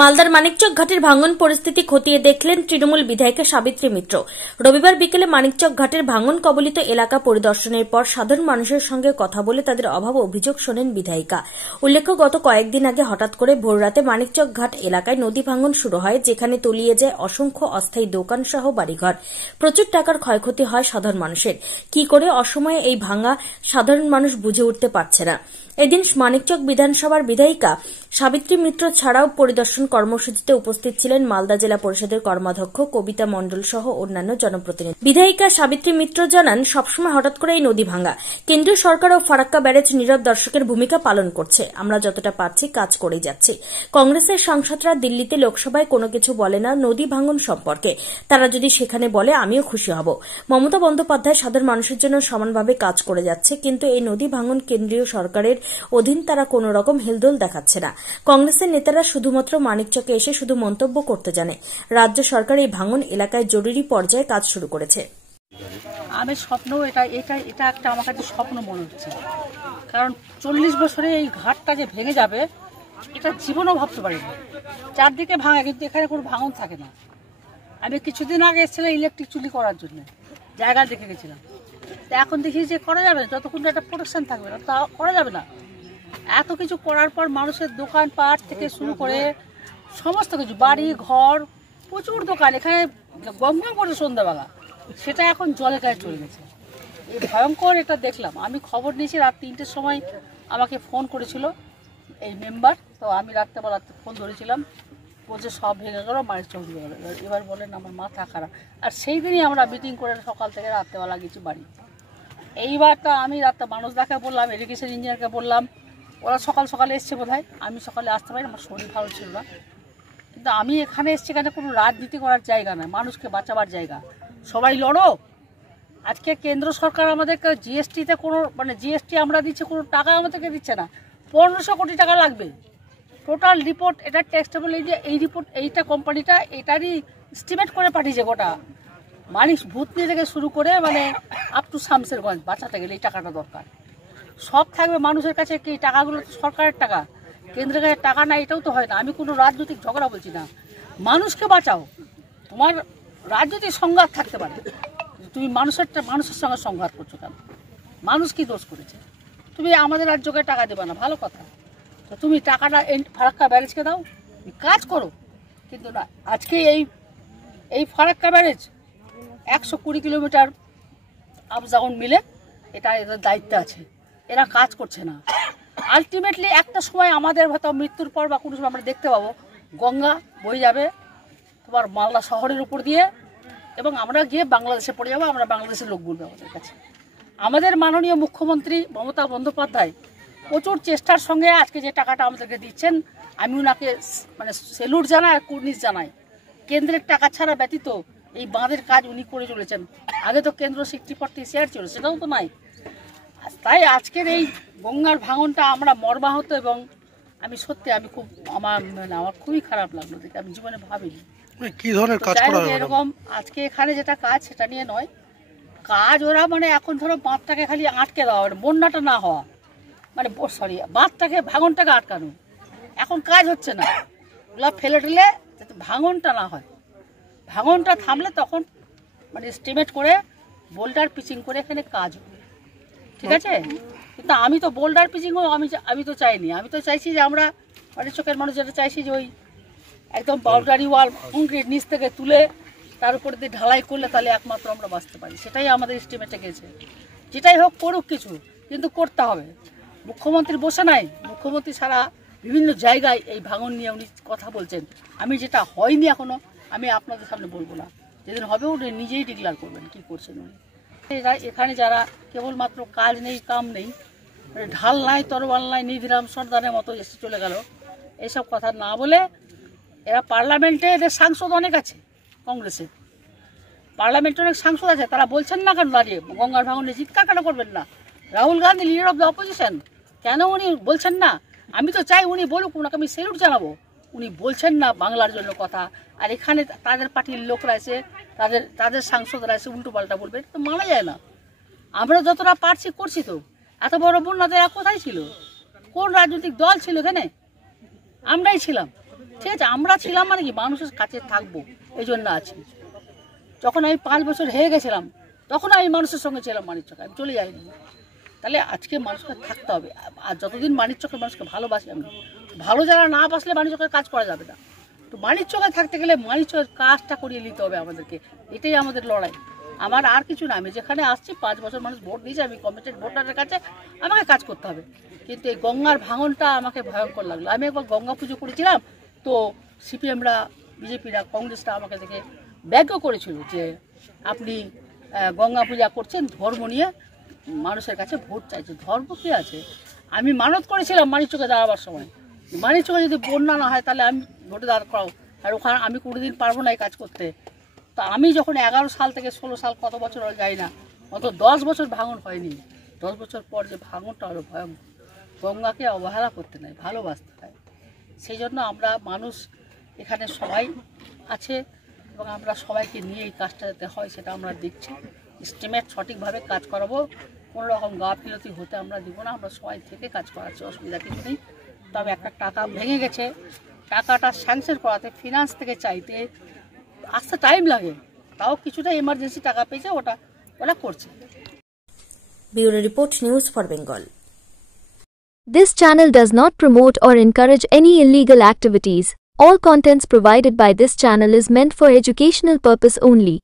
মালদার মানিকচক ঘাটের ভাঙন পরিস্থিতি খতিয়ে দেখলেন তৃণমূল বিধায়িকা সাবিত্রী মিত্র। রবিবার বিকেলে মানিকচক ঘাটের ভাঙন কবলিত এলাকা পরিদর্শনের পর সাধারণ মানুষের সঙ্গে কথা বলে তাদের অভাব অভিযোগ শোনেন বিধায়িকা। উল্লেখ্য, গত কয়েকদিন আগে হঠাৎ করে ভোররাতে মানিকচক ঘাট এলাকায় নদী ভাঙন শুরু হয়, যেখানে তলিয়ে যায় অসংখ্য অস্থায়ী দোকান সহ বাড়িঘর। প্রচুর টাকার ক্ষয়ক্ষতি হয় সাধারণ মানুষের। কি করে অসময়ে এই ভাঙা সাধারণ মানুষ বুঝে উঠতে পারছে না। এদিন মানিকচক বিধানসভার বিধায়িকা সাবিত্রী মিত্র ছাড়াও পরিদর্শন কর্মসূচিতে উপস্থিত ছিলেন মালদা জেলা পরিষদের কর্মাধ্যক্ষ কবিতা মণ্ডল সহ অন্যান্য জনপ্রতিনিধি। বিধায়িকা সাবিত্রী মিত্র জানান, সবসময় হঠাৎ করে এই নদী ভাঙা। কেন্দ্রীয় সরকার ও ফারাক্কা ব্যারেজ নীরব দর্শকের ভূমিকা পালন করছে। আমরা যতটা পারছি কাজ করে যাচ্ছি। কংগ্রেসের সাংসদরা দিল্লিতে লোকসভায় কোনো কিছু বলে না নদী ভাঙন সম্পর্কে। তারা যদি সেখানে বলে আমিও খুশি হব। মমতা বন্দ্যোপাধ্যায় সাধারণ মানুষের জন্য সমানভাবে কাজ করে যাচ্ছে, কিন্তু এই নদী ভাঙন কেন্দ্রীয় সরকারের অধীন, তারা কোন রকম হেলদোল দেখাচ্ছে না। কংগ্রেসের নেতারা শুধুমাত্র মানিকচকে এসে শুধু মন্তব্য করতে জানে। রাজ্য সরকার এই ভাঙন এলাকায় জরুরি পর্যায়ে কাজ শুরু করেছে। আমি স্বপ্ন এটা একটা আমার কাছে স্বপ্ন মনে হচ্ছে, কারণ 40 বছরে এই ঘাটটা যে ভেঙে যাবে এটা জীবনও ভাবতে পারি না। চারদিকে ভাঙা, কিন্তু এখানে কোনো ভাঙন থাকে না। আমি কিছুদিন আগে এসেছিলাম ইলেকট্রিক চুলি করার জন্য, জায়গা দেখে গেছিলাম। তো এখন দেখি যে করা যাবে না, যতক্ষণ একটা প্রোটেকশন থাকবে না তা করা যাবে না। এত কিছু করার পর মানুষের দোকানপাট থেকে শুরু করে সমস্ত কিছু, বাড়ি ঘর, প্রচুর দোকান এখানে গঙ্গা করে সন্ধ্যাবেলা, সেটা এখন জলের গায়ে চলে গেছে। এই ভয়ঙ্কর এটা দেখলাম। আমি খবর নিয়েছি রাত 3টের সময় আমাকে ফোন করেছিল এই মেম্বার, তো আমি রাত্রেবেলা ফোন ধরেছিলাম, বলছে সব ভেঙে গেল, মায়ের চোখ দিয়ে গেল। এবার বলেন আমার মাথা খারাপ। আর সেই দিনই আমরা মিটিং করে সকাল থেকে রাত্রেবেলা গেছি বাড়ি। এইবারটা আমি রাত্রে মানুষদাকে বললাম, ইরিগেশন ইঞ্জিনিয়ারকে বললাম, ওরা সকাল সকালে এসছে বোধহয়, আমি সকালে আসতে পারি, আমার শরীর ভালো ছিল না। কিন্তু আমি এখানে এসছি, এখানে কোনো রাজনীতি করার জায়গা না, মানুষকে বাঁচাবার জায়গা। সবাই লড়ো। আজকে কেন্দ্র সরকার আমাদেরকে জিএসটিতে কোনো জিএসটি আমরা দিচ্ছি, কোনো টাকা আমাদেরকে দিচ্ছে না। 1500 কোটি টাকা লাগবে টোটাল রিপোর্ট। এটা ট্যাক্সেবল এই রিপোর্ট, এইটা কোম্পানিটা এটারই এস্টিমেট করে পাঠিয়েছে। গোটা মানিক ভূতনি থেকে শুরু করে আপ টু শামসেরগঞ্জ বাঁচাতে গেলে এই টাকাটা দরকার। সব থাকবে মানুষের কাছে। কি টাকাগুলো তো সরকারের টাকা, কেন্দ্রের কাছে টাকা না, এটাও তো হয় না। আমি কোনো রাজনৈতিক ঝগড়া বলছি না, মানুষকে বাঁচাও। তোমার রাজনৈতিক সংঘাত থাকতে পারে, তুমি মানুষের সঙ্গে সংঘাত করছো কেন? মানুষ কি দোষ করেছে? তুমি আমাদের রাজ্যকে টাকা দেবে না, ভালো কথা, তো তুমি টাকাটা ফারাক্কা ব্যারেজকে দাও, কাজ করো। কিন্তু না, আজকে এই Farakka barrage 120 kilometre up down মিলে এটা এদের দায়িত্ব আছে, এরা কাজ করছে না। আলটিমেটলি একটা সময় আমাদের হয়তো মৃত্যুর পর বা কোনো সময় আমরা দেখতে পাবো গঙ্গা বয়ে যাবে তোমার মালদা শহরের উপর দিয়ে, এবং আমরা গিয়ে বাংলাদেশে পড়ে যাবো। আমরা বাংলাদেশের লোক বলবো আমাদের কাছে। আমাদের মাননীয় মুখ্যমন্ত্রী মমতা বন্দ্যোপাধ্যায় প্রচুর চেষ্টার সঙ্গে আজকে যে টাকাটা আমাদেরকে দিচ্ছেন, আমি ওনাকে সেলুট জানাই আর কুর্নিশ জানাই। কেন্দ্রের টাকা ছাড়া ব্যতীত এই বাঁধের কাজ উনি করে চলেছেন। আগে তো কেন্দ্র 60-40 শেয়ার ছিল, সেটাও তো নাই। তাই আজকের এই গঙ্গার ভাঙনটা আমরা মর্মাহত, এবং আমি সত্যি খুব আমার খুবই খারাপ লাগলো দেখে। আমি জীবনে ভাবিনি কি ধরনের কাজ করা হবে এরকম। আজকে এখানে যেটা কাজ সেটা নিয়ে নয় কাজ, ওরা এখন ধরো বাঁধটাকে খালি আটকে দেওয়া, বন্যাটা না হওয়া, বাঁধটাকে ভাঙনটাকে আটকানো। এখন কাজ হচ্ছে না, ওগুলা ফেলে টেলে যাতে ভাঙনটা না হয়। ভাঙনটা থামলে তখন এস্টিমেট করে বোল্ডার পিচিং করে এখানে কাজ হবে, ঠিক আছে? কিন্তু আমি তো বোল্ডার পিচিংও আমি তো চাইনি। আমি তো চাইছি যে আমরা চোখের মানুষ যেটা চাইছি যে ওই একদম বাউন্ডারি ওয়াল কংক্রিট নিচ থেকে তুলে তার উপরে দিয়ে ঢালাই করলে তাহলে একমাত্র আমরা বাঁচতে পারি। সেটাই আমাদের এস্টিমেটে গেছে। যেটাই হোক করুক কিছু, কিন্তু করতে হবে। মুখ্যমন্ত্রী বসে নাই, মুখ্যমন্ত্রী সারা বিভিন্ন জায়গায় এই ভাঙন নিয়ে উনি কথা বলছেন। আমি যেটা হয়নি এখনো আমি আপনাদের সামনে বলবো না, যেদিন হবে উনি নিজেই ডিক্লার করবেন কি করছেন উনি। এখানে যারা কেবলমাত্র কাজ নেই কাম নেই, ঢাল নাই তরোয়াল নাই, নিধিরাম সর্দারের মতো এসে চলে গেল, এইসব কথা না বলে এরা পার্লামেন্টে, এদের সাংসদ অনেক আছে, কংগ্রেসের পার্লামেন্টে অনেক সাংসদ আছে, তারা বলছেন না কেন দাঁড়িয়ে গঙ্গার ভাঙনে চিৎকার কেন করবেন না? Rahul Gandhi leader of the opposition, কেন উনি বলছেন না? আমি তো চাই উনি বলুক, ওনাকে আমি সেলুট জানাবো। উনি বলছেন না বাংলার জন্য কথা, আর এখানে তাদের পার্টির লোকরা এসে তাদের সাংসদরা এসে উল্টো পাল্টা বলবে, এটা তো মানা যায় না। আমরা যতটা পারছি করছি। তো এত বড় বন্যা কোথায় ছিল? কোন রাজনৈতিক দল ছিল এখানে? আমরাই ছিলাম। ঠিক আছে, আমরা ছিলাম মানে কি মানুষের কাছে থাকবো এই জন্য আছি। যখন আমি 5 বছর হয়ে গেছিলাম তখন আমি মানুষের সঙ্গে ছিলাম মানিকচকে, আমি চলে যাইনি। তাহলে আজকে মানুষকে থাকতে হবে, আর যতদিন মানিকচকের মানুষকে ভালোবাসি আমি, ভালো যারা না বাসলে মানিকচকের কাজ করা যাবে না। তো মানিকচকে থাকতে গেলে মানিকচকের কাজটা করিয়ে নিতে হবে আমাদেরকে, এটাই আমাদের লড়াই। আমার আর কিছু না, আমি যেখানে আসছি 5 বছর মানুষ ভোট দিয়েছে, আমি কমিটেড ভোটারের কাছে, আমাকে কাজ করতে হবে। কিন্তু এই গঙ্গার ভাঙনটা আমাকে ভয়ঙ্কর লাগলো। আমি একবার গঙ্গা পুজো করেছিলাম, তো সিপিএমরা, বিজেপিরা, কংগ্রেসরা আমাকে দেখে ব্যঙ্গ করেছিল যে আপনি গঙ্গা পূজা করছেন, ধর্ম নিয়ে মানুষের কাছে ভোট চাইছে। ধর্ম কী আছে? আমি মানত করেছিলাম মানিকচকে দাঁড়াবার সময়, মানিকচকে যদি বন্যা না হয় তাহলে আমি ভোটে দাঁড় করাও, আর ওখানে আমি কোনোদিন পারবো না এই কাজ করতে। তা আমি যখন 11 সাল থেকে 16 সাল, কত বছর যাই না, অত 10 বছর ভাঙন হয়নি। 10 বছর পর যে ভাঙনটা হলো ভয়ঙ্কর। গঙ্গাকে অবহেলা করতে নাই, ভালোবাসতে হয়। সেই জন্য আমরা মানুষ এখানে সবাই আছে এবং আমরা সবাইকে নিয়ে এই কাজটা যাতে হয় সেটা আমরা দেখছি। এস্টিমেট সঠিকভাবে কাজ করাবো, কোনো রকম গাফিলতি হতে আমরা দিব না। আমরা সবাই থেকে কাজ করাচ্ছি, অসুবিধা কিছু নেই। তবে একটা টাকা ভেঙে গেছে, টাকাটা স্যাংশন করাতে ফিনান্স থেকে চাইতে আসতে টাইম লাগে, তাও কিছুটা এমার্জেন্সি টাকা পেয়েছে, ওটা করছে। Bureau report, news for Bengal. This channel does not promote or encourage any illegal activities. All contents provided by this channel is meant for educational purpose only.